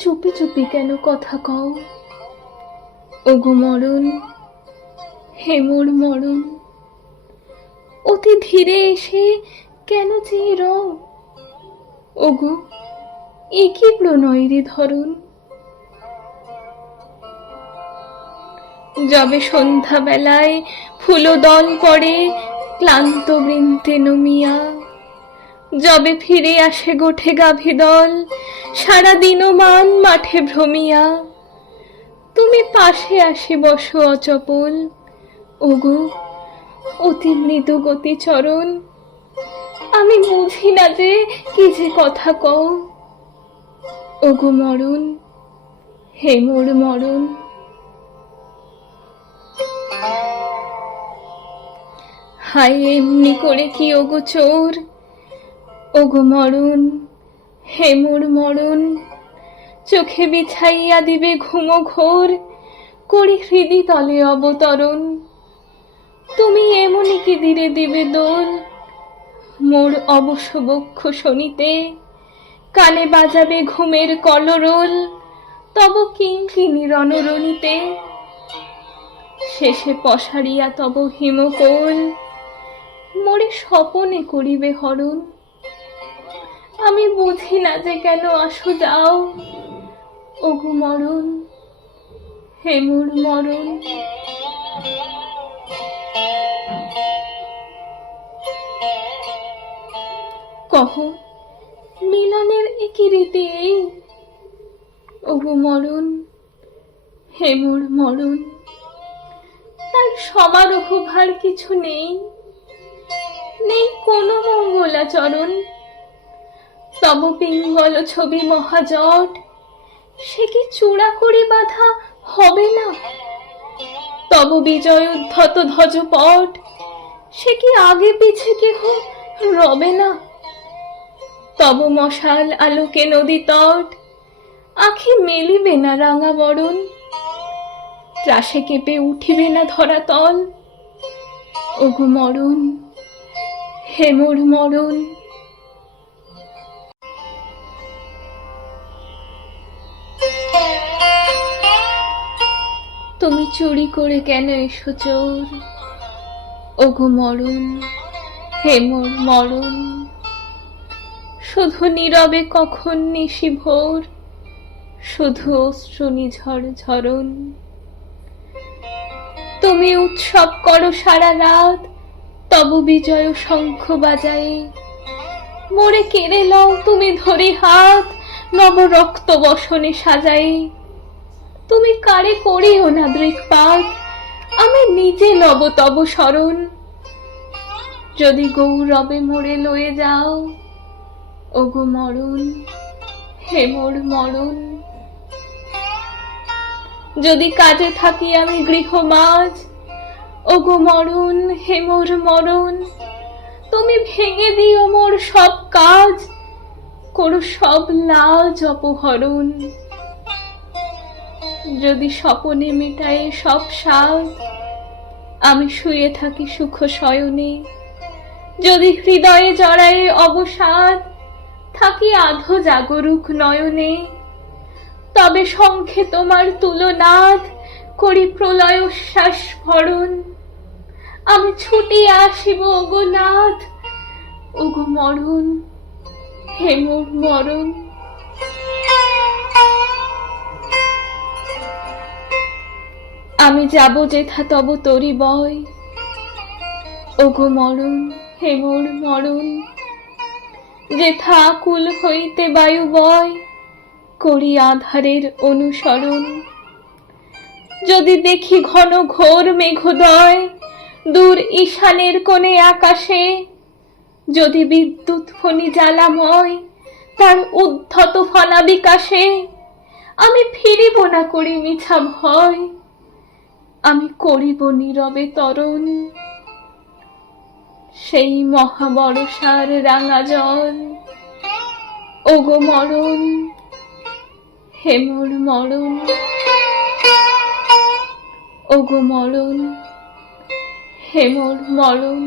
চুপি চুপি কেন কথা কও? ওগো মরণ, হে মোর মরণ, অতি ধীরে এসে কেন চেয়ে রও? ওগো এ কি প্রণয়েরই ধরন? যবে সন্ধ্যা বেলায় ফুলদল পড়ে ক্লান্ত বৃন্তে নমিয়া, যবে ফিরে আসে গোঠে গাভী দল সারা দিনমান মাঠে ভ্রমিয়া, তুমি পাশে আসি বসো অচপল। ওগো অতি মৃদু গতি চরণ, আমি বুঝি না যে কি যে কথা কও। ওগো মরণ, হে মোর মরণ। হায় এমনি করে কি ওগো চোর? ওগো মরণ, হে মোর মরণ, চোখে বিছাইয়া দিবে ঘুমো ঘোর, করি হৃদি তলে অবতরণ। তুমি এমনি কি ধীরে দিবে দোল, মোর অবশ্য বক্ষ শনিতে, কানে বাজাবে ঘুমের কলরোল, তব কিঙ্কিণী রণরণিতে। শেষে পসারিয়া তব হিমকোল, মোরে স্বপনে করিবে হরণ। আমি বুঝি না যে কেন আসো যাও। ওগো মরণ, হে মোর মরণ। কহ মিলনের একই রীতি এই? ওগো মরণ, হে মোর মরণ। তার সমারোহ ভার কিছু নেই, নেই কোনো মঙ্গলাচরণ। তব পিঙ্গল ছবি মহাজট, সে কি চূড়া করে বাঁধা হবে না? তব বিজয় উদ্ধত ধ্বজপট, সে কি আগে পিছে কেহ রবে না? তব মশাল আলোকে নদী তট, আখি মেলিবে না রাঙা বরণ। ত্রাসে কেঁপে উঠিবে না ধরাতল। ওগো মরণ, হে মোর মরণ। তুমি চুরি করে কেন এসো চোর? ওগো মরণ, হে মোর মরণ। শুধু নীরবে কখন নিশি ভোর, শুধু অশ্রু নিঝর ঝরণ। তুমি উৎসব করো সারা রাত, তব বিজয় শঙ্খ বাজায়ে, মোরে কেড়ে লও তুমি ধরে হাত, নব রক্ত বসনে সাজায়ে। তুমি কারে করিও না দৃকপাত, আমি নিজে লব তব শরণ। যদি গৌরবে মোরে লয়ে যাও, ওগো মরণ, হে মোর মরণ। যদি কাজে থাকি আমি গৃহমাজ, ওগো মরণ, হে মোর মরণ। তুমি ভেঙে দিও মোর সব কাজ, করো সব লাজ অপহরণ। যদি স্বপনে মিটায়ে সব স্বাদ, আমি শুয়ে থাকি সুখ শয়নে। যদি হৃদয়ে জড়ায়ে অবসাদ, থাকি আধো জাগরুক নয়নে। তবে শঙ্খে তোমার তুলনাদ, করি প্রলয় শ্বাস ভরণ। আমি ছুটিয়া আসিব ওগো নাথ, ওগো মরণ, হে মোর মরণ। আমি যাব যেথা তব তরি বয়, ওগো মরণ, হে মোর মরণ। যেথা আকুল হইতে বায়ু বয়, করি আধারের অনুসরণ। যদি দেখি ঘন ঘোর মেঘোদয়, দূর ঈশানের কোণে আকাশে, যদি বিদ্যুৎ ফণি জ্বালাময়, তার উদ্ধত ফনা বিকাশে, আমি ফিরিব না করি মিছা ভয়, আমি করিব নীরবে তরণ। সেই মহাবর্ষার রাঙা জল, ওগো মরণ, হে মোর মরণ। ওগো মরণ, হে মোর মরণ।